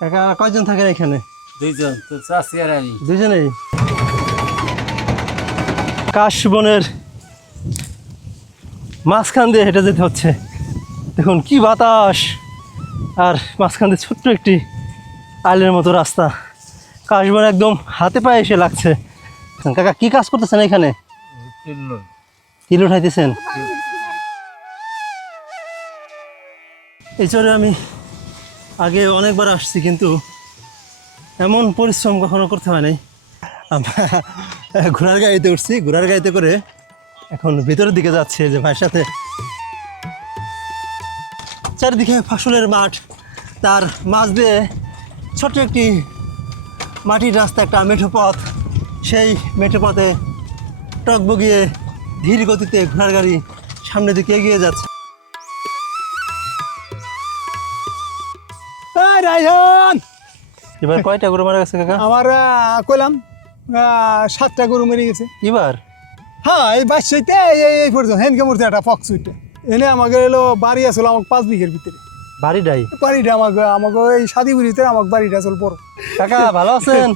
কাকা কয়জন থাকেন এখানে? দুইজন, তো চাচি আর আমি। দুজনেই? কাশবনের মাঝখান দিয়ে হেঁটে যেতে হচ্ছে। দেখুন কি বাতাস, আর মাঝখান দিয়ে ছোট্ট একটি আইলের মতো রাস্তা। কাশবন একদম হাতে পায়ে এসে লাগছে। কাকা কি কাজ করতেছেন এখানে? কিলো উঠাইতেছেন? এই চরে আমি আগে অনেকবার আসছি, কিন্তু এমন পরিশ্রম কখনো করতে হয় নাই। ঘোড়ার গাড়িতে উঠছি, ঘোড়ার গাড়িতে করে এখন ভিতরের দিকে যাচ্ছে যে ভাইয়ের সাথে। চারিদিকে ফসলের মাঠ, তার মাঝ দিয়ে ছোট্ট একটি মাটির রাস্তা, একটা মেঠো পথ। সেই মেঠো পথে ট্রাক বগিয়ে ধীর গতিতে ঘোড়ার গাড়ি সামনের দিকে এগিয়ে যাচ্ছে। রায়হান, এবার কয়টা গরু মারা গেছে কাকা? আমার কইলাম 7টা গরু মেরে গেছে। এবার হ্যাঁ, এই বাচ্চাইতে এই পর্যন্ত হেনকে মূর্তি একটা ফক্স উইটে এনে আমাকে এলো বাড়ি আসলো আমার 5 বিঘের ভিতরে। বাড়িটাই? বাড়িটা আমাকে এই শাদিগুড়িতে আমাকে বাড়িটা আসল বড়। কাকা ভালো আছেন?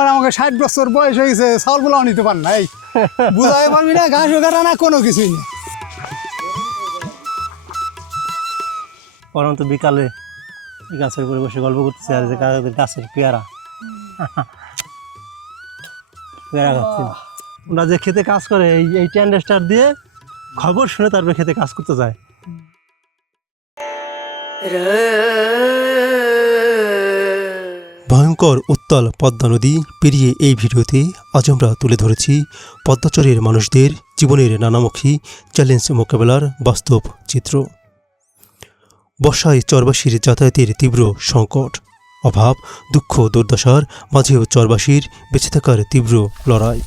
আর আমাকে 60 বছর বয়স হয়ে গেছে, চাউল পোলাও নিতে পার না। এই বুঝাই পারবি না, ঘাস কাটা না, কোনো কিছুই না। পরন্ত বিকালে গাছের উপরে বসে গল্প করতেছে, আর যে গাছের পেয়ারা পেয়ারা খাচ্ছে। ওরা যে খেতে কাজ করে এই ট্যান্ডেস্টার দিয়ে খবর শুনে তারপরে খেতে কাজ করতে যায়। ভয়ঙ্কর উত্তাল পদ্মা নদী পেরিয়ে এই ভিডিওতে আজ আমরা তুলে ধরেছি পদ্মাচরের মানুষদের জীবনের নানামুখী চ্যালেঞ্জ মোকাবেলার বাস্তব চিত্র। বর্ষায় চরবাসীর যাতায়াতের তীব্র সংকট, অভাব, দুঃখ, দুর্দশার মাঝেও চরবাসীর বেঁচে থাকার তীব্র লড়াই।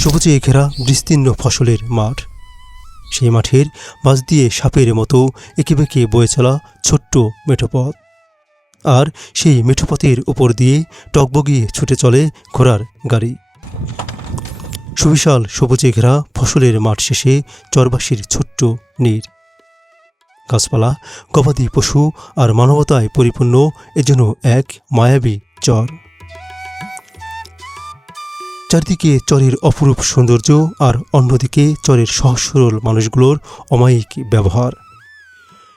সবুজে ঘেরা বিস্তীর্ণ ফসলের মাঠ, সেই মাঠের মাঝ দিয়ে সাপের মতো এঁকেবেঁকে বয়ে চলা ছোট্ট মেঠোপথ, আর সেই মেঠোপথের উপর দিয়ে টগবগিয়ে ছুটে চলে ঘোড়ার গাড়ি। সুবিশাল সবুজে ঘেরা ফসলের মাঠ শেষে চরবাসীর ছোট্ট নীড়, গাছপালা, গবাদি পশু আর মানবতায় পরিপূর্ণ এজন্য এক মায়াবী চর। চারদিকে চরের অপরূপ সৌন্দর্য, আর অন্যদিকে চরের সহজ সরল মানুষগুলোর অমায়িক ব্যবহার।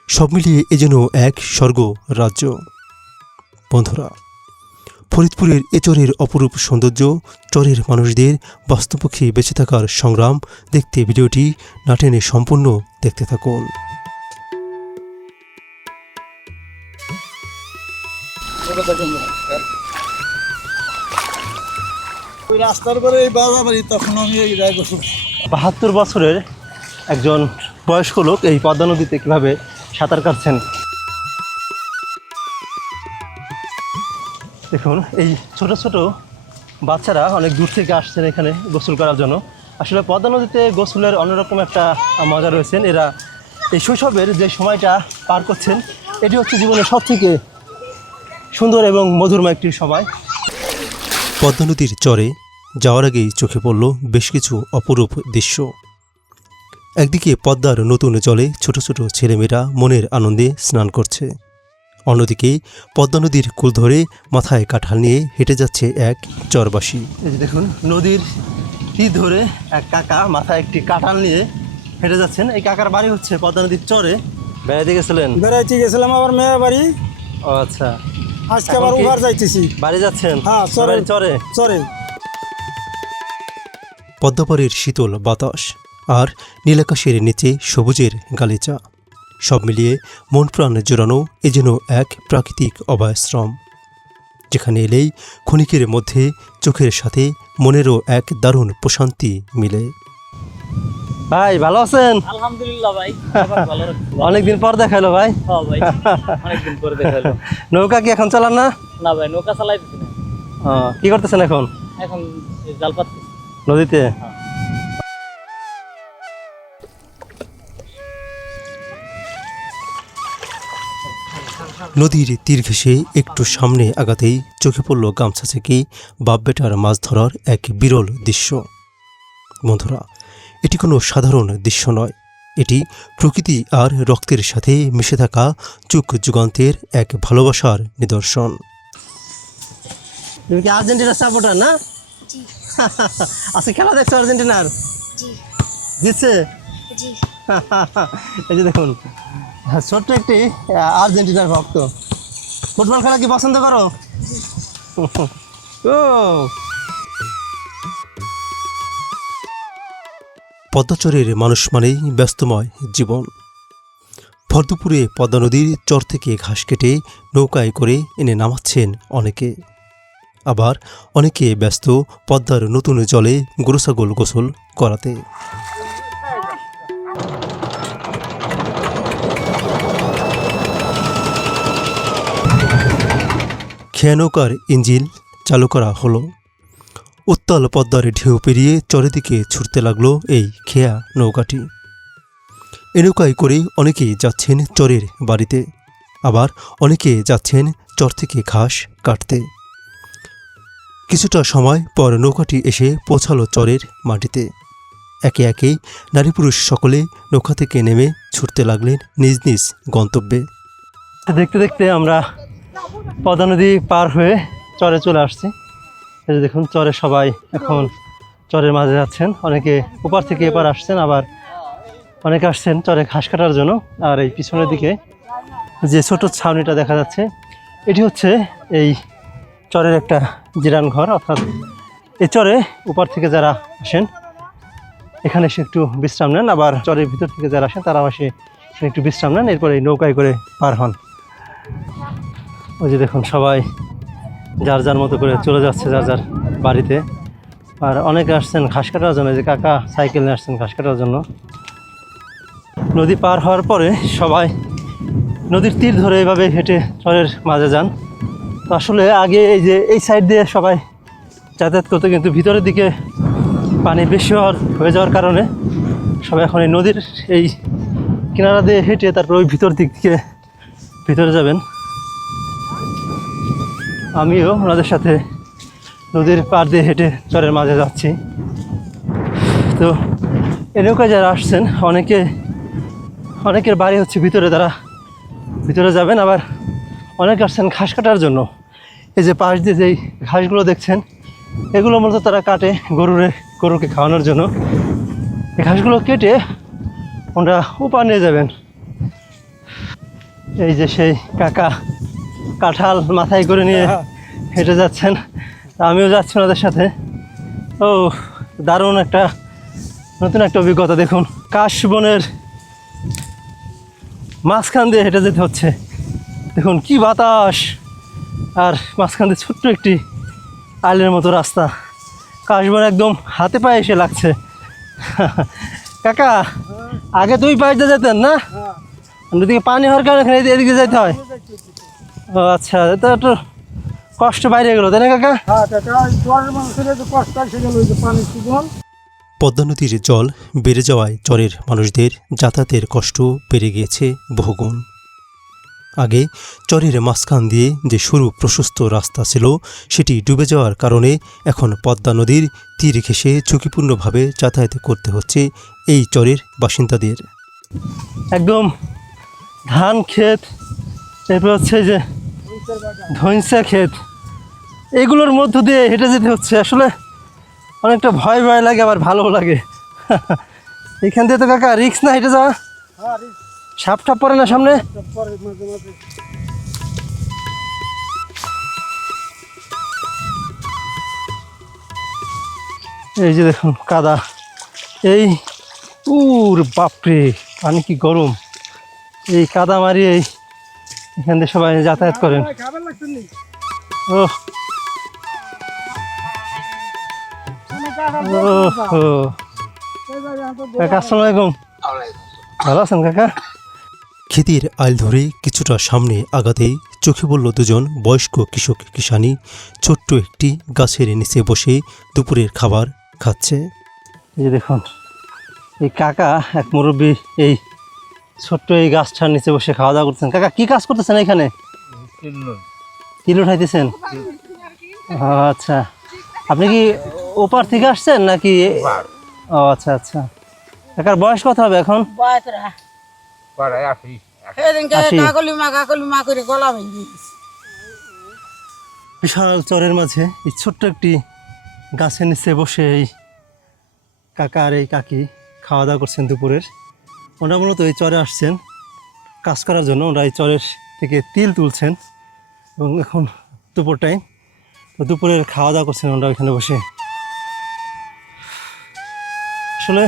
সব মিলিয়ে এজন্য এক স্বর্গ রাজ্য। বন্ধুরা, ফরিদপুরের এ চরের অপরূপ সৌন্দর্য, চরের মানুষদের বাস্তবপক্ষে বেঁচে থাকার সংগ্রাম দেখতে ভিডিওটি না টেনে সম্পূর্ণ দেখতে থাকুন। রাস্তার পরে এই বাবা বাড়ি, তখন আমি 72 বছরের একজন বয়স্ক লোক এই পদ্মা নদীতে কীভাবে সাঁতার কাটছেন দেখুন। এই ছোট ছোট বাচ্চারা অনেক দূর থেকে আসছেন এখানে গোসল করার জন্য। আসলে পদ্মা নদীতে গোসলের অন্যরকম একটা মজা রয়েছেন। এরা এই শৈশবের যে সময়টা পার করছেন, এটি হচ্ছে জীবনের সবথেকে সুন্দর এবং মধুরময় একটি সময়। পদ্মা নদীর চরে যাওয়ার আগেই চোখে পড়ল বেশ কিছু অপরূপ দৃশ্য। একদিকে পদ্মার নতুন জলে ছোট ছোট ছেলেমেয়েরা মনের আনন্দে স্নান করছে, অন্যদিকে পদ্মা নদীর কূল ধরে মাথায় কাঁঠাল নিয়ে হেঁটে যাচ্ছে এক চরবাসী। এই যে দেখুন, নদীর তীর ধরে এক কাকা মাথায় একটি কাঁঠাল নিয়ে হেঁটে যাচ্ছেন। এই কাকার বাড়ি হচ্ছে পদ্মা নদীর চরে। বেড়াইতে গেছিলেন? বেড়াইতে গেছিলাম আবার মেয়ের বাড়ি। ও আচ্ছা, আজকে আবার উবার যাইতেছি। বাড়ি যাচ্ছেন? হ্যাঁ, চরে চরে। চরে পদ্মাপাড়ের শীতল বাতাস আর নীলাকাশের নিচে সবুজের গালিচা, সব মিলিয়ে মন প্রাণ জোড়ানো এ যেন এক প্রাকৃতিক অভয়াশ্রম, যেখানে এলেই ক্ষণিকের মধ্যে চোখের সাথে মনেরও এক দারুণ প্রশান্তি মিলে। ভাই ভালো আছেন? আলহামদুলিল্লাহ ভাই, ভালো রাখছি। অনেকদিন পর দেখাইলো ভাই। হ্যাঁ ভাই, অনেকদিন পরে দেখাইলো। নৌকা কি এখন চালান না? না ভাই, নৌকা চালাইতেছি না। কি করতেছেন এখন? এখন এই জাল পাততেছি নদীতে। নদীর তীর ঘেঁষে একটু সামনে আগাতেই চোখে পড়ল গামছা থেকে বাপ বেটার মাছ ধরার এক বিরল দৃশ্য। বন্ধুরা, এটি কোনো সাধারণ দৃশ্য নয়, এটি প্রকৃতি আর রক্তের সাথে মিশে থাকা যুগ যুগান্তের এক ভালোবাসার নিদর্শন। তুমি কি আর্জেন্টিনার সাপোর্টার না? জি আজকে খেলা দেখছো আর্জেন্টিনার? জি জিতছে? জি এই যে দেখুন, ছোট্ট একটি আর্জেন্টিনার ভক্ত। ফুটবল খেলা কি পছন্দ করো? ও পদ্মাচরের মানুষ মানেই ব্যস্তময় জীবন। ভরদুপুরে পদ্মা নদীর চর থেকে ঘাস কেটে নৌকায় করে এনে নামাচ্ছেন অনেকে, আবার অনেকে ব্যস্ত পদ্মার নতুন জলে গরু ছাগল গোসল করাতে। খেয়া নৌকার ইঞ্জিন চালু করা হলো। উত্তাল পদ্মার ঢেউ পেরিয়ে চরের দিকে ছুটতে লাগলো এই খেয়া নৌকাটি। এ নৌকায় করে অনেকেই যাচ্ছেন চরের বাড়িতে, আবার অনেকে যাচ্ছেন চর থেকে ঘাস কাটতে। কিছুটা সময় পর নৌকাটি এসে পৌঁছালো চরের মাটিতে। একে একে নারী পুরুষ সকলে নৌকা থেকে নেমে ছুটতে লাগলেন নিজ নিজ গন্তব্যে। দেখতে দেখতে আমরা পদ্মা নদী পার হয়ে চরে চলে আসছি। এই যে দেখুন, চরে সবাই এখন চরের মাঝে যাচ্ছেন। অনেকে ওপার থেকে এপার আসছেন, আবার অনেকে আসছেন চরে ঘাস কাটার জন্য। আর এই পিছনের দিকে যে ছোট ছাউনিটা দেখা যাচ্ছে, এটি হচ্ছে এই চরের একটা জিরান ঘর। অর্থাৎ এই চরে ওপার থেকে যারা আসেন এখানে এসে একটু বিশ্রাম নেন, আবার চরের ভিতর থেকে যারা আসেন তারাও এসে একটু বিশ্রাম নেন, এরপরে এই নৌকায় করে পার হন। ওই যে দেখুন, সবাই যার যার মতো করে চলে যাচ্ছে যার যার বাড়িতে। আর অনেকে আসছেন ঘাস কাটার জন্য, যে কাকা সাইকেল নিয়ে আসছেন ঘাস কাটার জন্য। নদী পার হওয়ার পরে সবাই নদীর তীর ধরে এইভাবে হেঁটে চরের মাঝে যান। তো আসলে আগে এই যে এই সাইড দিয়ে সবাই যাতায়াত করতো, কিন্তু ভিতরের দিকে পানি বেশি হয়ে যাওয়ার কারণে সবাই এখন এই নদীর এই কিনারা দিয়ে হেঁটে তারপর ওই ভিতর দিক থেকে ভিতরে যাবেন। আমিও ওনাদের সাথে নদীর পাড় দিয়ে হেঁটে চরের মাঝে যাচ্ছি। তো এই নৌকায় যারা আসছেন অনেকের বাড়ি হচ্ছে ভিতরে, তারা ভিতরে যাবেন। আবার অনেকে আসছেন ঘাস কাটার জন্য। এই যে পাশ দিয়ে যেই ঘাসগুলো দেখছেন, এগুলো মূলত তারা কাটে গরুকে খাওয়ানোর জন্য। এই ঘাসগুলো কেটে ওনারা ওপার নিয়ে যাবেন। এই যে সেই কাকা কাঁঠাল মাথায় করে নিয়ে হেঁটে যাচ্ছেন, আমিও যাচ্ছি ওনাদের সাথে। ও দারুণ একটা নতুন একটা অভিজ্ঞতা। দেখুন, কাশবনের মাঝখান দিয়ে হেঁটে যেতে হচ্ছে। দেখুন কি বাতাস, আর মাঝখান দিয়ে ছোট্ট একটি আইলের মতো রাস্তা। কাশবন একদম হাতে পায়ে এসে লাগছে। কাকা, আগে দুই পায়ে দিয়ে যেতেন না? ওদিকে পানি হওয়ার কারণে এখানে এদিকে যেতে হয়। ও আচ্ছা, এটা একটু কষ্ট বাইরে গেলো, তাই না কাকা? পদ্মা নদীর জল বেড়ে যাওয়ায় চরের মানুষদের যাতায়াতের কষ্ট বেড়ে গিয়েছে বহুগুণ। আগে চরের মাঝখান দিয়ে যে সরু প্রশস্ত রাস্তা ছিল, সেটি ডুবে যাওয়ার কারণে এখন পদ্মা নদীর তীর ঘেঁষে ঝুঁকিপূর্ণভাবে যাতায়াত করতে হচ্ছে এই চরের বাসিন্দাদের। একদম ধান ক্ষেত, এরপর হচ্ছে যে ধইনসা ক্ষেত, এগুলোর মধ্য দিয়ে হেঁটে যেতে হচ্ছে। আসলে অনেকটা ভয় লাগে, আবার ভালো লাগে। এখান দিয়ে তো কাকা রিক্স না হেঁটে যাওয়া? সাপ টাপ পড়ে না সামনে? এই যে দেখুন কাদা, এই বাপরে পানি কি গরম। এই কাদা মারি এই এখান দিয়ে সবাই যাতায়াত করেন। ও কাকা, আসসালামু আলাইকুম। ভালো আছেন কাকা? ক্ষেতের আইল ধরে কিছুটা সামনে আগাতেই চোখে পড়ল দুজন বয়স্ক কৃষক কিষানি ছোট্ট একটি গাছের নিচে বসে দুপুরের খাবার খাচ্ছে। এই যে দেখুন, এই কাকা এক মুরব্বী এই ছোট্ট এই গাছটার নিচে বসে খাওয়া দাওয়া করতেছেন। কাকা কি কাজ করতেছেন এখানে? কিলো উঠাইতেছেন? আচ্ছা, আপনি কি ওপার থেকে আসছেন নাকি? ও আচ্ছা আচ্ছা। কাকার বয়স কত হবে এখন? বয়সরা পাড়ায় আসি সেদিনকে আসি। কাকলি মা করে গলা ভেঙে দিয়েছে। বিশাল চরের মাঝে এই ছোট্ট একটি গাছের নিচে বসে এই কাকা আর এই কাকি খাওয়া দাওয়া করছেন দুপুরের। ওনারা মূলত এই চরে আসছেন কাজ করার জন্য। ওরা এই চরের থেকে তিল তুলছেন এবং এখন দুপুর টাইম, তো দুপুরের খাওয়া দাওয়া করছেন ওনারা ওইখানে বসে। আসলে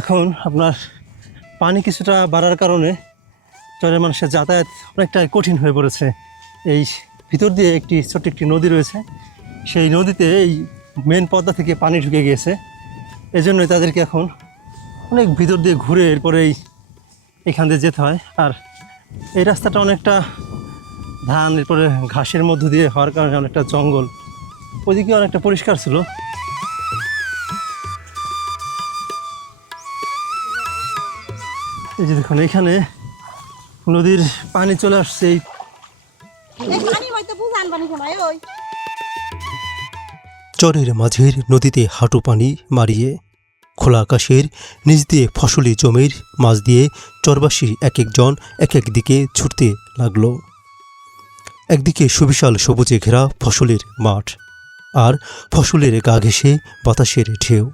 এখন আপনার পানি কিছুটা বাড়ার কারণে চরের মানুষের যাতায়াত অনেকটা কঠিন হয়ে পড়েছে। এই ভিতর দিয়ে একটি ছোট্ট একটি নদী রয়েছে, সেই নদীতে এই মেন পদ্মা থেকে পানি ঢুকে গিয়েছে। এই জন্যই তাদেরকে এখন অনেক ভিতর দিয়ে ঘুরে এরপরেই এখান দিয়ে যেতে হয়। আর এই রাস্তাটা অনেকটা ধান এরপরে ঘাসের মধ্য দিয়ে হওয়ার কারণে অনেকটা জঙ্গল, ওইদিকে অনেকটা পরিষ্কার ছিল। এই যে দেখুন এখানে নদীর পানি চলে আসছে। এই চরের মাঝের নদীতে হাঁটু পানি মারিয়ে খোলা আকাশের নিচ দিয়ে ফসলি জমির মাঝ দিয়ে চরবাসী এক একজন এক এক দিকে ছুটতে লাগল। একদিকে সুবিশাল সবুজে ঘেরা ফসলের মাঠ, আর ফসলের গা ঘেঁষে বাতাসের ঢেউ।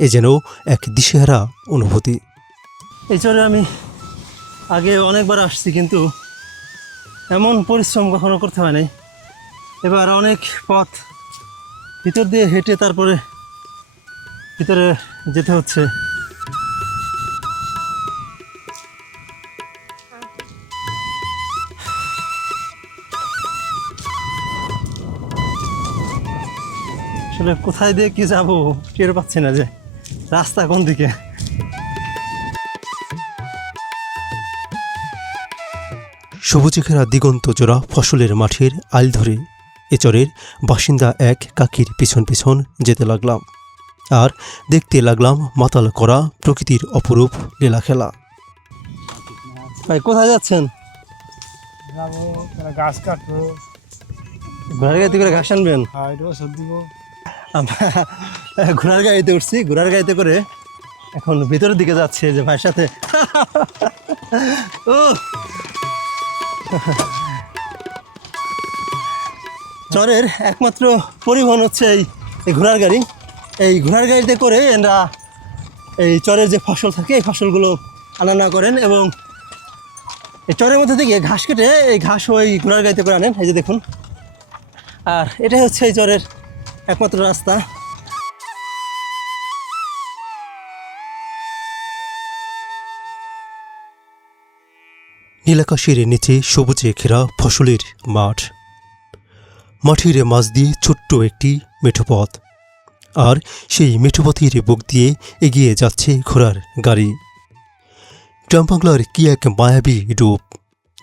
এ যেন এক দিশেহারা অনুভূতি। এই চরে আমি আগে অনেকবার আসছি, কিন্তু এমন পরিশ্রম কখনো করতে হয় নাই। এবার অনেক পথ ভিতর দিয়ে হেঁটে তারপরে ভিতরে যেতে হচ্ছে। আসলে কোথায় দিয়ে কি যাবো টের পাচ্ছি না যে রাস্তা কোন দিকে। সবুজে ঘেরা দিগন্ত জোড়া ফসলের মাঠের আইল ধরে এ চরের বাসিন্দা এক কাকির পিছন পিছন যেতে লাগলাম, আর দেখতে লাগলাম মাতাল করা প্রকৃতির অপরূপ লীলা খেলা। ভাই কোথায় যাচ্ছেন? যাবো তারা গাছ কাটবো, ঘোড়ার গাড়িতে করে ঘাস আনবেন? এটা ওষুধ দিব। আমরা ঘোড়ার গাড়িতে উঠছি, ঘোড়ার গাড়িতে করে এখন ভিতরের দিকে যাচ্ছে যে ভাইয়ের সাথে। ও চরের একমাত্র পরিবহন হচ্ছে এই ঘোড়ার গাড়ি। এই ঘোড়ার গাড়িতে করে এরা এই চরের যে ফসল থাকে এই ফসলগুলো আনা করেন, এবং এই চরের মধ্যে থেকে ঘাস কেটে এই ঘাস ওই ঘোড়ার গাড়িতে করে আনেন। এই যে দেখুন, আর এটাই হচ্ছে এই চরের একমাত্র রাস্তা। নীলাকাশের নিচে সবুজে ঘেরা ফসলের মাঠ, মাঠের মাঝ দিয়ে ছোট্ট একটি মেঠো পথ, আর সেই মেঠো পথের বুক দিয়ে এগিয়ে যাচ্ছে ঘোড়ার গাড়ি। গ্রাম বাংলার কি এক মায়াবী রূপ,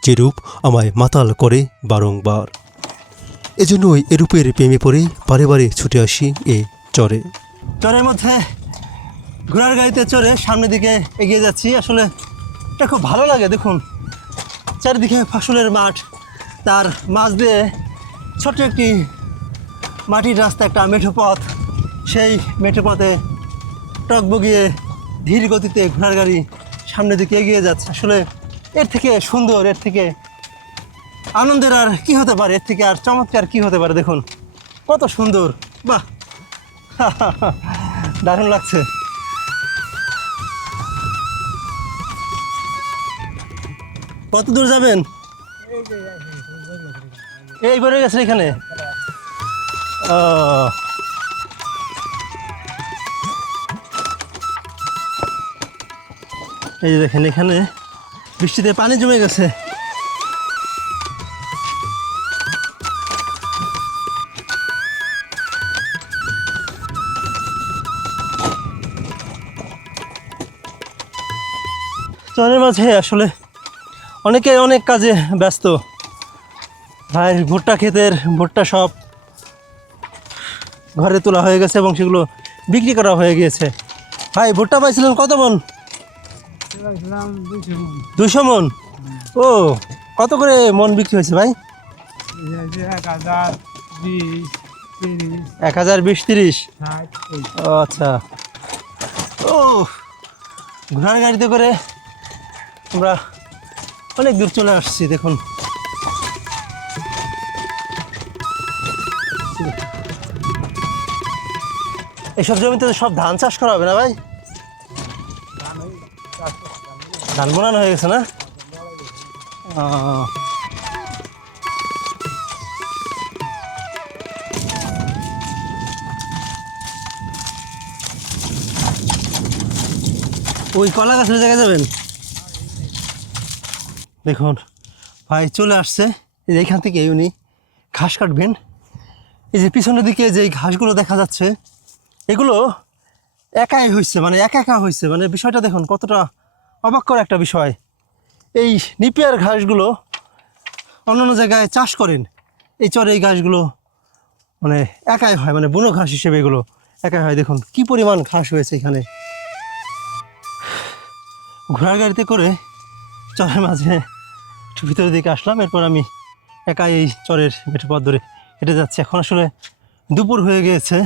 যে রূপ আমায় মাতাল করে বারংবার। এজন্যই এরূপের প্রেমে পড়ে বারে বারে ছুটে আসি এ চরে। চরের মধ্যে ঘোড়ার গাড়িতে চড়ে সামনের দিকে এগিয়ে যাচ্ছি। আসলে এটা খুব ভালো লাগে। দেখুন চারিদিকে ফসলের মাঠ, তার মাঝ দিয়ে ছোট্ট একটি মাটির রাস্তা, একটা মেঠো পথ। সেই মেঠো পথে টক বগিয়ে ধীর গতিতে ঘোড়ার গাড়ি সামনের দিকে এগিয়ে যাচ্ছে। আসলে এর থেকে সুন্দর, এর থেকে আনন্দের আর কি হতে পারে, এর থেকে আর চমৎকার কি হতে পারে। দেখুন কত সুন্দর, বাহ দারুণ লাগছে। কত দূর যাবেন? এই বেড়ে গেছে এখানে। এই যে দেখেন এখানে বৃষ্টিতে পানি জমে গেছে। চরের মাঝে আসলে অনেকে অনেক কাজে ব্যস্ত। ভাইয়ের ভুট্টা ক্ষেতের ভুট্টা সব ঘরে তোলা হয়ে গেছে এবং সেগুলো বিক্রি করা হয়ে গিয়েছে। ভাই ভুট্টা পাইছিলেন কত মন? 200 মন। ও কত করে মন বিক্রি হয়েছে ভাই? 1020, 30, 1020, 30। ও আচ্ছা, ও ঘোড়ার গাড়িতে করে আমরা অনেক দূর চলে আসছি দেখুন। এসব জমিতে তো সব ধান চাষ করা হবে না ভাই? ধান বোনানো হয়ে গেছে না? ওই কলা গাছের জায়গায় যাবেন? দেখুন ভাই চলে আসছে, এই যে এইখান থেকে উনি ঘাস কাটবেন। এই যে পিছনের দিকে যে ঘাসগুলো দেখা যাচ্ছে এগুলো একাই হয়েছে, মানে একা একা হয়েছে, মানে বিষয়টা দেখুন কতটা অবাক করা একটা বিষয়। এই নিপিয়ার ঘাসগুলো অন্যান্য জায়গায় চাষ করেন, এই চরে এই ঘাসগুলো মানে একাই হয়, মানে বুনো ঘাস হিসেবে এগুলো একাই হয়। দেখুন কি পরিমাণ ঘাস হয়েছে এখানে। ঘোড়ার গাড়িতে করে চরের মাঝে একটু ভিতরের দিকে আসলাম, এরপর আমি একাই এই চরের মেঠো পথ ধরে হেঁটে যাচ্ছি। এখন আসলে দুপুর হয়ে গিয়েছে,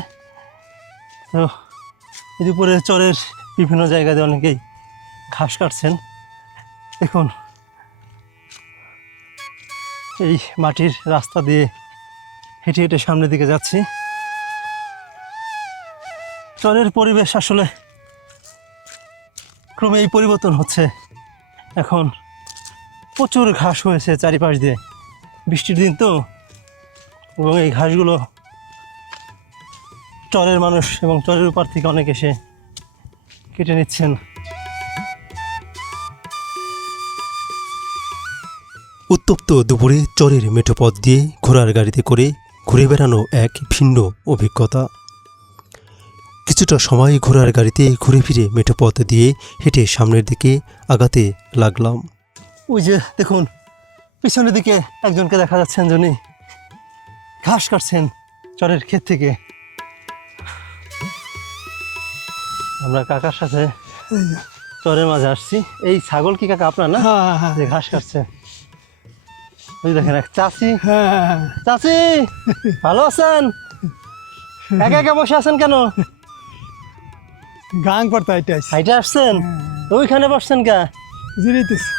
তো এই দুপুরে চরের বিভিন্ন জায়গাতে অনেকেই ঘাস কাটছেন। দেখুন এই মাটির রাস্তা দিয়ে হেঁটে হেঁটে সামনের দিকে যাচ্ছি। চরের পরিবেশ আসলে ক্রমে এই পরিবর্তন হচ্ছে। এখন প্রচুর ঘাস হয়েছে চারিপাশ দিয়ে, বৃষ্টির দিন তো, এবং এই ঘাসগুলো চরের মানুষ এবং চরের উপর থেকে অনেক এসে কেটে নিচ্ছেন। উত্তপ্ত দুপুরে চরের মেঠো পথ দিয়ে ঘোড়ার গাড়িতে করে ঘুরে বেড়ানো এক ভিন্ন অভিজ্ঞতা। কিছুটা সময় ঘোড়ার গাড়িতে ঘুরে ফিরে মেঠো পথ দিয়ে হেঁটে সামনের দিকে আগাতে লাগলাম। ওই যে দেখুন পিছনের দিকে একজনকে দেখা যাচ্ছেন, যিনি ঘাস কাটছেন চরের ক্ষেত থেকে। আমরা কাকার সাথে চরের মাঝে আসছি। এই ছাগল কি কাকা আপনার না, হ্যাঁ হ্যাঁ যে ঘাস কাটছে? ওই দেখেন এক চাচি। হ্যাঁ, চাচি ভালো আছেন? একা একা বসে আছেন কেন? গাং পড়তে আইটাইস হাইটে আসছেন? ওইখানে বসছেন কে? জিরিতেছি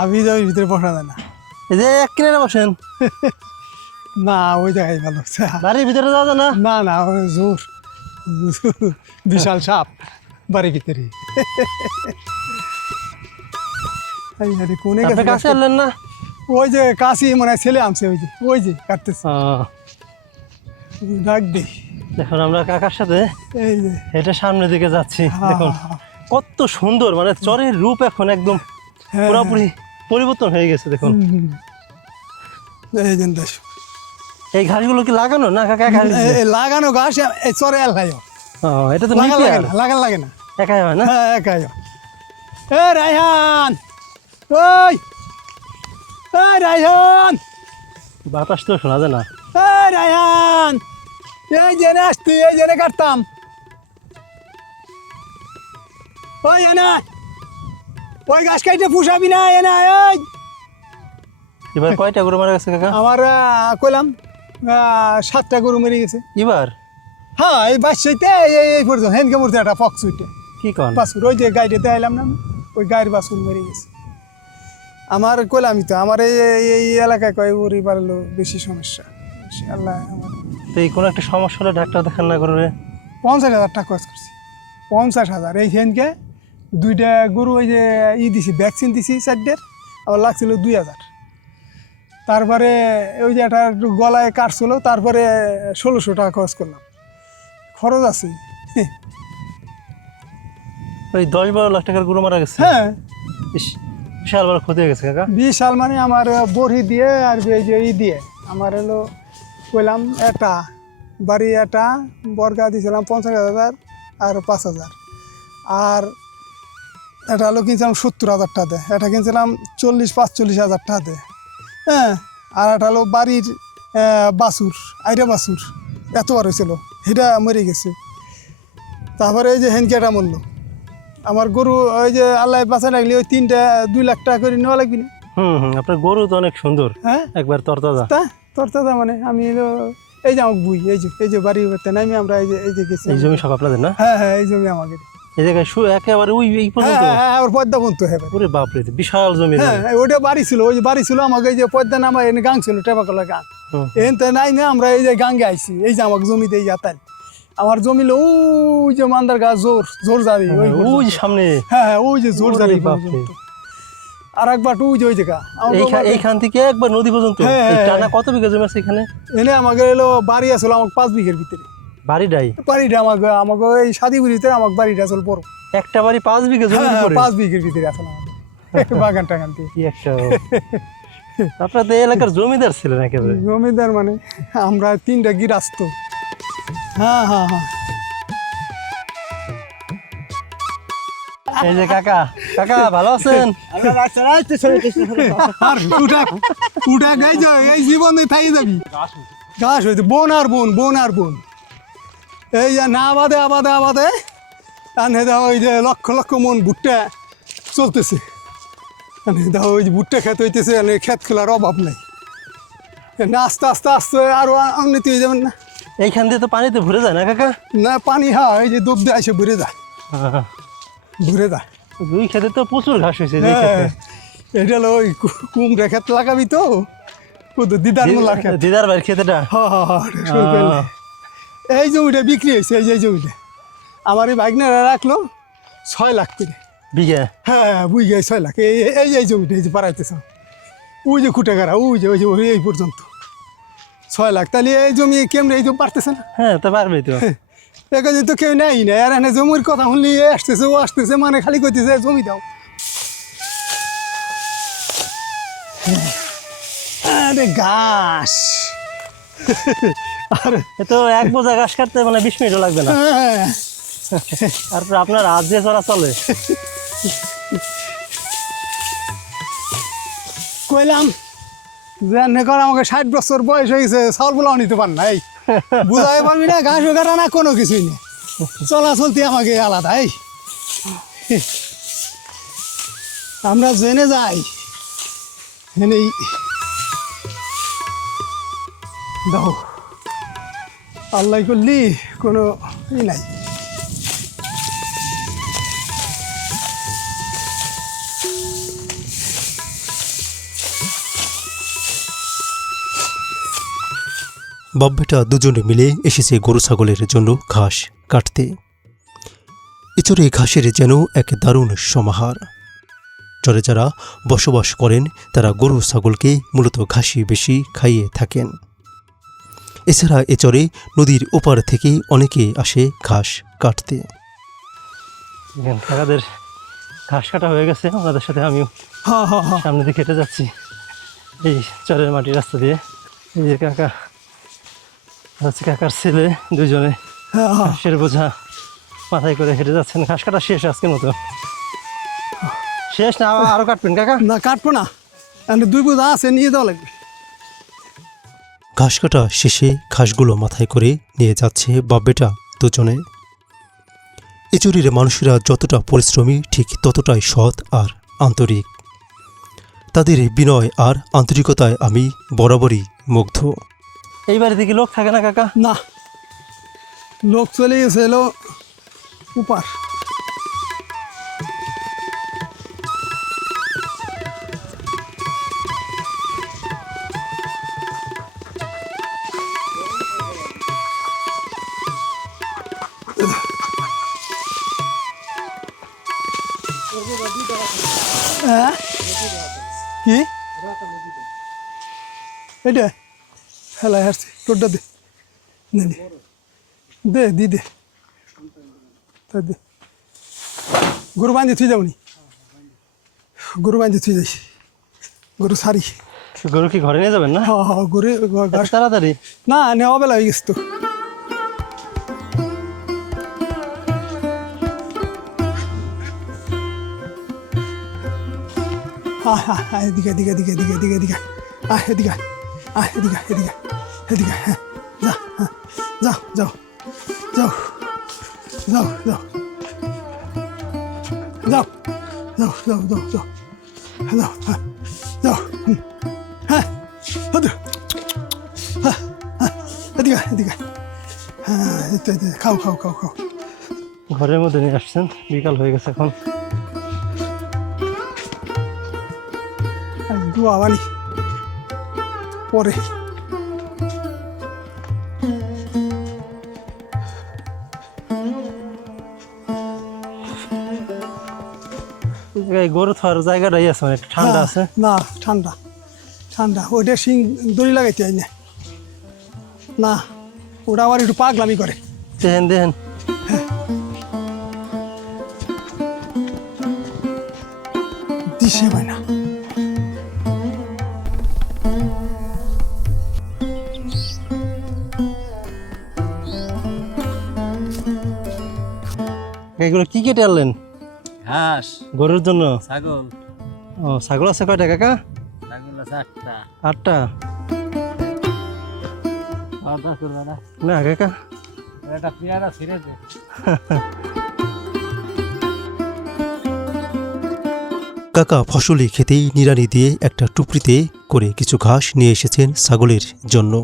আমি যাবি ভিতরে বসা যায় না। এই যে এক কিনারে বসেন, না ওই জায়গায় ভালো হচ্ছে। বাড়ির ভিতরে যাওয়া যায় না? না না ওই জোর বিশাল সাপ বাড়ির ভিতরে। এই আরে কোনে আপনি গেছে? কাছে এলেন না? ওই যে কাশি মানে ছেলে আনছে, ওই যে কাটতেছে, ডাক দে। দেখুন আমরা কাকার সাথে এই যে হেঁটে সামনের দিকে যাচ্ছি। হ্যাঁ, দেখুন হ্যাঁ, কত সুন্দর, মানে চরের রূপ এখন একদম হ্যাঁ, পুরোপুরি পরিবর্তন হয়ে গেছে। দেখুন এই যে দেখ এই ঘাসগুলো কি লাগানো না কাকা? একা লাগানো ঘাস এই চরে এলাই এটা তো লাগা লাগে নিপিয়ার, না, লাগা লাগে না। একাই হয় না? হ্যাঁ একাই। এ রায়হান, ওই রায়হান, বাতাস তো শোনা যায় না। রায়হান, এই জেনে আসতি, এই জেনে কাটতাম। ওই এনা ওই গাছ কাইটে ফুসাবি না, এনা ওই। এবার কয়টা গরু মারা গেছে কাকা? আমার কইলাম 7টা গরু মরে গেছে। এবার হ্যাঁ এই বাচ্চাইতে এই পর্যন্ত হেনকে মরতে একটা পক্স উঠে কি কন? বাছুর, ওই যে গাড়িতে আইলাম না, ওই গাড়ির বাছুর মরে গেছে। আমার কইলামই তো, আমার এই এলাকায় কয় ওরই বাড়লো বেশি সমস্যা। আল্লাহ আমার তো এই কোনো একটা সমস্যা হলে ডাক্তার দেখান না করে? 50,000 টাকা খরচ করছি। 50,000 এই হেনকে 2টা গরু ওই যে দিছি, ভ্যাকসিন দিছি 4টের, আবার লাগছিল 2,000। তারপরে ওই যে একটা গলায় কাটছিল, তারপরে 1600 টাকা খরচ করলাম, খরচ আছে। ওই 10-12 লাখ টাকার গরু মারা গেছে? হ্যাঁ ইস, বিশাল বড় ক্ষতি হয়ে গেছে কাকা। 20 সাল মানে আমার বড়ি দিয়ে আর এই যে দিয়ে আমার হলো কইলাম এটা বাড়ি, এটা বর্গা দিয়েছিলাম 50,000 আর 5,000, আর এটা হলো কিনছিলাম 70,000 টাকা দেয়, এটা কিনছিলাম 40-45,000 টাকা দেয়। হ্যাঁ, আর এটা হলো বাড়ির বাছুর, আইরা বাছুর এত বার হয়েছিল, সেটা মরে গেছে। তারপরে এই যে হেনকেটা মরলো। আমার গরু ওই যে আল্লাহ বাঁচা রাখলে ওই 3টা 2 লাখ টাকা করে নেওয়া লাগবে না? আপনার গরু তো অনেক সুন্দর, হ্যাঁ একবার তরতাজা। তা তোর দাদা মানে আমি এই যে আমার বুই, এই যে বাড়ি করতে নামি আমরা এই যে গেছি। এই জমি সব আপনাদের না? হ্যাঁ হ্যাঁ, এই জমি আমাদের। এই জায়গায় একেবারে ওই এই হ্যাঁ পর্যন্ত? হ্যাঁ, ওর পদ্মা বন্ধু হ্যাঁ। ওরে বাপরে, বিশাল জমি। হ্যাঁ ওইটা বাড়ি ছিল, ওই যে বাড়ি ছিল আমাকে, এই যে পদ্মা নামা এনে গাং ছিল, টেপাকলা গাং। এনতে নাই না আমরা এই যে গাঙ্গে আইছি, এই যে আমার জমিতে এই যাতাল আমার জমি লো, ওই যে মান্দার গাছ জোর জারি, ওই যে সামনে। হ্যাঁ হ্যাঁ, ওই যে জোর জারি। বাপরে, আর একবার ওই যে ওই জায়গা এইখান থেকে একবার নদী পর্যন্ত। এই টানা কত বিঘা জমি আছে এখানে? এনে আমাকে এলো বাড়ি আসলো আমার 5 বিঘের ভিতরে। বাড়িটাই? বাড়িটা আমাকে এই শাদিপুর ভিতরে আমার বাড়িটা আসল বড়। একটা বাড়ি 5 বিঘা জমি? 5 বিঘের ভিতরে আসলে আমাদের বাগান টাগান দিয়ে। কি একটা আপনারা তো এলাকার জমিদার ছিলেন একেবারে। জমিদার মানে আমরা 3টা গিরাস্ত। হ্যাঁ হ্যাঁ হ্যাঁ। এই যে কাকা, কাকা ভালো আছেন? আর উঠা গাই যাও, এই জীবনে থাই যাবি। ঘাস হইতে বোন আর বোন। এই যে না আবাদে আনে দাও, ওই যে লক্ষ লক্ষ মন ভুট্টা চলতেছে। দাও ওই যে ভুট্টা খেত হইতেছে, খেত খোলার অভাব নাই। না আস্তে আরো উন্নতি হয়ে যাবেন না। এইখান দিয়ে তো পানিতে ভরে যায় না কাকা? না পানি হ্যাঁ, এই যে দুধ দিয়ে এসে ভরে যায়। দুই খেতে তো প্রচুর ঘাস হয়েছে। এটা হলো ওই কুমড়া ক্ষেত লাগাবি তো, দিদার মোল্লার ক্ষেত। দিদার ভাইয়ের ক্ষেতটা? এই জমিটা বিক্রি হয়েছে, এই যে জমিটা আমার এই বাইকনারা রাখলো 6 লাখ করে বিঘা। হ্যাঁ বুঝে 6 লাখ। এই জমিটা এই যে পাড়াইতেছ, ওই যে খুঁটেগাড়া, ওই যে এই পর্যন্ত 6 লাখ। তাহলে এই জমি কেমনে এই জমি পারতেছে না? হ্যাঁ তো পারবে তো। এখানে তো কেউ নেই না। আর এনে জমির কথা শুনলি আসতেছে মানে খালি কইতেছে জমি দাও। আরে ঘাস, আরে এ তো 1 বোঝা ঘাস কাটতে মানে 20 মিনিটও লাগবে না। তারপর আপনার হাত দিয়ে চলা চলে। কইলাম যে আমাকে 60 বছর বয়স হয়ে গেছে, চাউল পোলাও নিতে পার না, এই বুঝাই পারবি না, ঘাসও কাটা না, কোনো কিছুই নেই, চলাচলতি আমাকে আলাদা। এই আমরা জেনে যাই এনেই দাও, আল্লাহ করলি কোনো ই নাই। বাপ বেটা দুজনে মিলে এসেছে গরু ছাগলের জন্য ঘাস কাটতে। এচরে ঘাসের যেন এক দারুণ সমাহার। চরে যারা বসবাস করেন তারা গরু ছাগলকে মূলত ঘাসই বেশি খাইয়ে থাকেন। এছাড়া এচরে নদীর ওপার থেকে অনেকে আসে ঘাস কাটতে। কাকাদের ঘাস কাটা হয়ে গেছে, ওনাদের সাথে আমিও সামনে দিকে হেঁটে যাচ্ছি এই চরের মাটির রাস্তা দিয়ে। এই যে কাকা হচ্ছে, কাকার ছেলে দুজনে ঘাসের বোঝা মাথায় করে হেঁটে যাচ্ছেন। ঘাস কাটা শেষ আজকের মতো? শেষ না, আরো কাটবেন কাকা? না কাটবো না, 2 বোঝা আছে, নিয়ে যাওয়া লাগবে। ঘাস কাটা শেষে ঘাসগুলো মাথায় করে নিয়ে যাচ্ছে বাপ বেটা দুজনে। এচুরির মানুষেরা যতটা পরিশ্রমী ঠিক ততটাই সৎ আর আন্তরিক। তাদের বিনয় আর আন্তরিকতায় আমি বরাবরই মুগ্ধ। এই বাড়িতে কি লোক থাকে না কাকা? না, লোক চলে গেছে এলো উপার। কি এটা হেলা হারছে, টোটটা দে দে দি দে দে। গরু বাঁধি থুই যাবনি, গরু বাঁধি থুই যাই, গরু সারি। গরু কি ঘরে নিয়ে যাবেন না? গরু তাড়াতাড়ি না, নেওয়া বেলা হয়ে গেছে তো। এদিকে এদিকে এদিকে এদিকে এদিকে এদিকে এদিকে এদিকে এদিকে এদিকে, হ্যাঁ যাও যাও যাও যাও যাও যাও যাও যাও যাও যাও যাও যাও যাও, হ্যাঁ হ্যাঁ এদিকে এদিকে হ্যাঁ এতে খাও খাও খাও খাও ঘরের মধ্যে নিয়ে আসছেন, বিকাল হয়ে গেছে এখন। দোয়া বানি পরে এই গরু থার জায়গাটাই আছে, মানে একটু ঠান্ডা আছে। না ঠান্ডা ঠান্ডা ওইটা শিং দড়ি লাগাইতে হয় না, না ওটা আবার একটু পাগলামি করে। দেখেন দেখেন, দিশে পায় না। এগুলো কি কেটে আনলেন? হাঁস, গরুর জন্য? ছাগল। ও, ছাগল আছে কয়টা কাকা? ছাগল আছে 8টা। 8টা? অর্ডার করবে না? না কাকা, এটা পেয়ারা ছিঁড়ে দে। কাকা ফসলি খেতেই নিড়ানি দিয়ে একটা টুকরিতে করে কিছু ঘাস নিয়ে এসেছেন ছাগলের জন্য।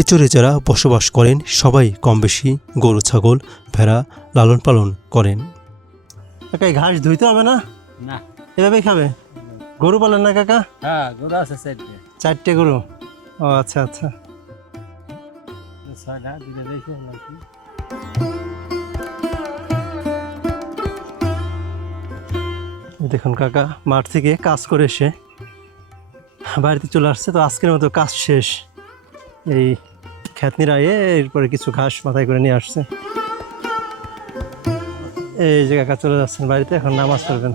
এচরে যারা বসবাস করেন সবাই কম বেশি গরু ছাগল ভেড়া লালন পালন করেন। কাকা এই ঘাস ধুইতে হবে না? না। এভাবেই খাবে? গরু পালেন না কাকা? হ্যাঁ, গরু আছে 4টে। 4টে গরু? ও আচ্ছা আচ্ছা। 6টা দিলে দেখি নাকি। দেখুন কাকা মাঠ থেকে কাজ করে এসে বাড়িতে চলে আসছে, তো আজকের মতো কাজ শেষ। এই খ্যাতনি রায়ে এরপরে কিছু ঘাস মাথায় করে নিয়ে আসছে। এই যে কাকা চলে যাচ্ছেন বাড়িতে, এখন নামাজ পড়বেন।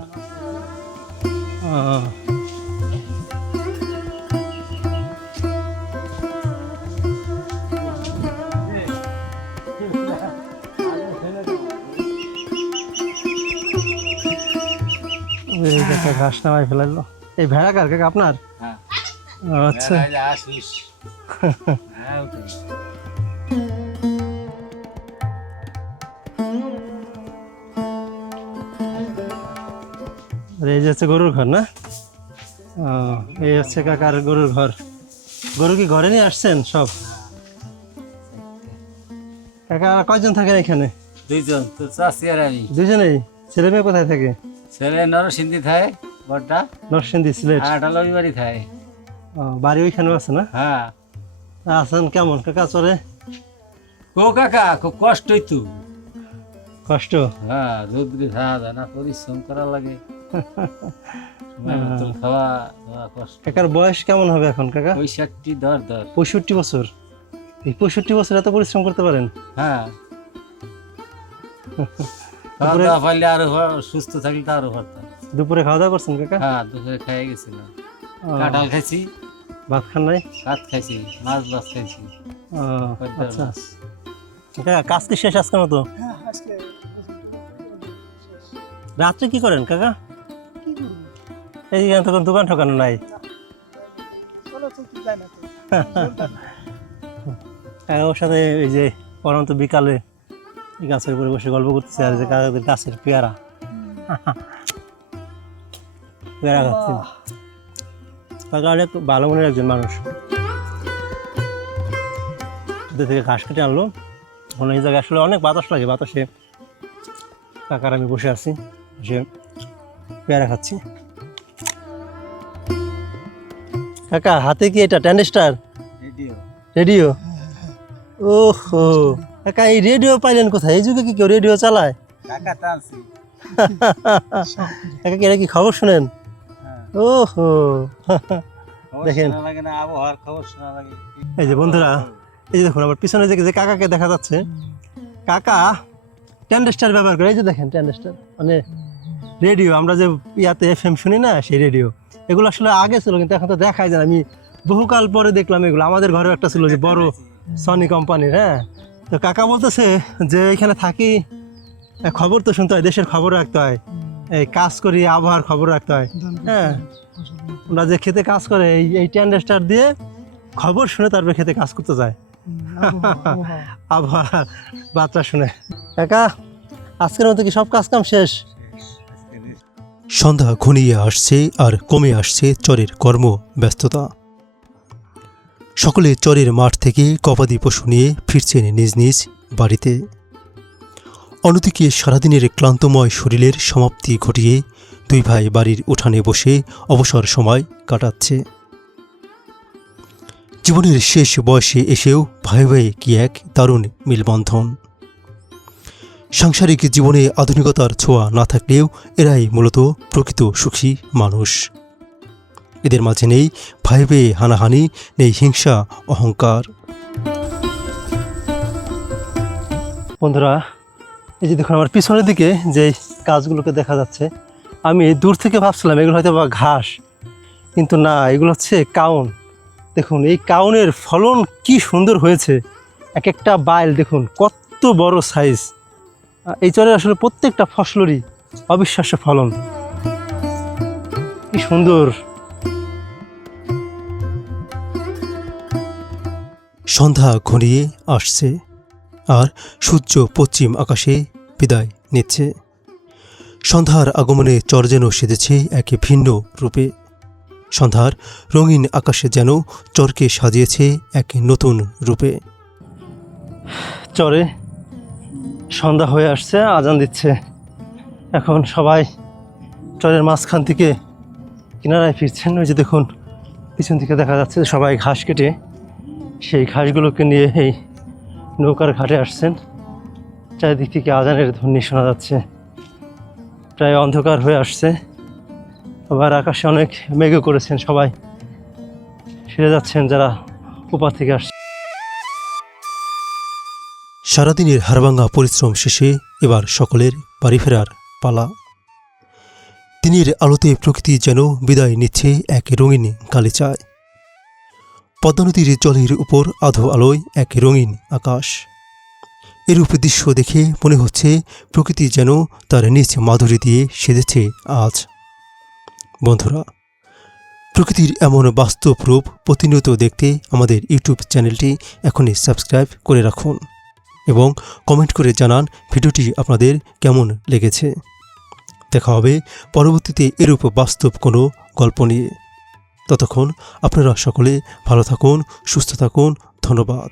এই কাকা ঘাস নামাই ফেলাইলো। এই ভেড়া কার কাকা আপনার? হ্যাঁ। আচ্ছা, আসিস। হ্যাঁ ওকে। আর এই যে হচ্ছে গরুর ঘর না? ও, এই হচ্ছে কাকার গরুর ঘর। গরু কি ঘরে নিয়ে আসছেন সব? কাকা কয়জন থাকেন এখানে? 2জন, তো চাচি আর আমি। দুজনেই? ছেলে মেয়ে কোথায় থাকে? ছেলে নরসিংদী থাকে, বড়টা। নরসিংদী, সিলেট? আর ডালবি বাড়ি থাকে। ও, বাড়ি ওইখানে আছে না? হ্যাঁ। আছেন কেমন কাকা চলে? ও কাকা, খুব কষ্টই তো। কষ্ট? হ্যাঁ, রোদ্রে খাওয়া যায় না, পরিশ্রম করা লাগে। সময় মতো খাওয়া দাওয়া কষ্ট। কাকার বয়স কেমন হবে এখন কাকা? 65 দর। 65 বছর? এই 65 বছর এত পরিশ্রম করতে পারেন? হ্যাঁ। খাওয়া দাওয়া পাইলে আরো সুস্থ থাকলে তো আরো পারতাম। দুপুরে খাওয়া দাওয়া করছেন কাকা? হ্যাঁ, দুপুরে খেয়ে গেছিলাম। ও, কাঁঠাল খাইছি, ভাত খান নাই? ভাত খাইছি, মাছ খাইছি। ও, খদ্দের আচ্ছা। মাছ। কাকা কাজ কি শেষ আজকের মতো? হ্যাঁ আজকে রাত্রে কি করেন কাকা? এইখানে তখন দোকান ঠোকানো নাই? চলো চলতে যায় না তো। ওর সাথে এই যে পরন্ত বিকালে এই গাছের উপরে বসে গল্প করতেছে, আর যে কাকাদের গাছের পেয়ারা পেয়ারা খাচ্ছে। কাকা অনেক ভালো মনের একজন মানুষ। ওদের থেকে ঘাস কেটে আনলো। এখন এই জায়গায় আসলে অনেক বাতাস লাগে, বাতাসে কাকার আমি বসে আছি, বসে পেয়ারা খাচ্ছি। কাকা হাতে কি এটা ট্যান্ডেস্টার রেডিও। রেডিও? ওহো কাকা, এই রেডিও পাইলেন কোথায়? এই যুগে কি কেউ রেডিও চালায়? কাকা টানছি। কাকা কি এটা কি খবর শুনেন? হ্যাঁ। ওহো খবর দেখেন। শোনা লাগে না, আবহাওয়ার খবর শোনা লাগে। এই যে বন্ধুরা, এই যে দেখুন আমার পিছনে যে কাকাকে দেখা যাচ্ছে, কাকা ট্যান্ডেস্টার ব্যবহার করে। এই যে দেখেন ট্যান্ডেস্টার মানে রেডিও, আমরা যে ইয়াতে FM শুনি না, সেই রেডিও। এগুলো আসলে আগে ছিল কিন্তু এখন তো দেখাই যায় না। আমি বহুকাল পরে দেখলাম এগুলো। আমাদের ঘরেও একটা ছিল যে বড় সনি কোম্পানির। হ্যাঁ, তো কাকা বলতেছে যে এখানে থাকি, খবর তো শুনতে হয়, দেশের খবর রাখতে হয়, এই কাজ করি আবহাওয়ার খবর রাখতে হয়। হ্যাঁ, আমরা যে খেতে কাজ করে এই ট্যান্ডেস্টার দিয়ে খবর শুনে তারপরে খেতে কাজ করতে যায়, আবহাওয়া বার্তা শুনে। কাকা আজকের মতো কি সব কাজ কাম শেষ? সন্ধ্যা ঘনিয়ে আসছে আর কমে আসছে চরের কর্ম ব্যস্ততা। সকলে চরের মাঠ থেকে গবাদি পশু নিয়ে ফিরছেন নিজ নিজ বাড়িতে। অন্যদিকে সারাদিনের ক্লান্তময় শরীরের সমাপ্তি ঘটিয়ে দুই ভাই বাড়ির উঠানে বসে অবসর সময় কাটাচ্ছে। জীবনের শেষ বয়সে এসেও ভাই ভাই কি এক দারুণ মিলবন্ধন। সাংসারিক জীবনে আধুনিকতার ছোঁয়া না থাকলেও এরাই মূলত প্রকৃত সুখী মানুষ। এদের মাঝে নেই ভাই ভাই হানাহানি, নেই হিংসা অহংকার। বন্ধুরা, এই যে দেখুন আমার পিছনের দিকে যে গাছগুলোকে দেখা যাচ্ছে, আমি দূর থেকে ভাবছিলাম এগুলো হয়তো বা ঘাস, কিন্তু না, এগুলো হচ্ছে কাউন। দেখুন এই কাউনের ফলন কি সুন্দর হয়েছে, এক একটা বাইল দেখুন কত বড় সাইজ। এই চরের আসলে প্রত্যেকটা ফসলেরই অবিশ্বাস্য ফলন, কি সুন্দর। সন্ধ্যা ঘনিয়ে আসছে আর সূর্য পশ্চিম আকাশে বিদায় নিচ্ছে। সন্ধ্যার আগমনে চর যেন সেজেছে এক ভিন্ন রূপে। সন্ধ্যার রঙিন আকাশে যেন চরকে সাজিয়েছে এক নতুন রূপে। চরে সন্ধ্যা হয়ে আসছে, আজান দিচ্ছে। এখন সবাই চরের মাঝখান থেকে কিনারায় ফিরছেন। ওই যে দেখুন পিছন থেকে দেখা যাচ্ছে সবাই ঘাস কেটে সেই ঘাসগুলোকে নিয়ে এই নৌকার ঘাটে আসছেন। চারিদিক থেকে আজানের ধ্বনি শোনা যাচ্ছে। প্রায় অন্ধকার হয়ে আসছে, আবার আকাশে অনেক মেঘও করেছেন। সবাই ফিরে যাচ্ছেন যারা ওপার থেকে আসছে। সারাদিনের হাড়ভাঙা পরিশ্রম শেষে এবার সকলের বাড়ি ফেরার পালা। দিনের আলোতে প্রকৃতি যেন বিদায় নিচ্ছে এক রঙিন গালিচায়। পদ্মা নদীর জলের উপর আধো আলোয় এক রঙিন আকাশ। এরূপ দৃশ্য দেখে মনে হচ্ছে প্রকৃতি যেন তার নিজ মাধুরী দিয়ে সেজেছে আজ। বন্ধুরা, প্রকৃতির এমন বাস্তব রূপ প্রতিনিয়ত দেখতে আমাদের ইউটিউব চ্যানেলটি এখনই সাবস্ক্রাইব করে রাখুন এবং কমেন্ট করে জানান ভিডিওটি আপনাদের কেমন লেগেছে। দেখা হবে পরবর্তীতে এরূপ বাস্তব কোনো গল্প নিয়ে। ততক্ষণ আপনারা সকলে ভালো থাকুন, সুস্থ থাকুন। ধন্যবাদ।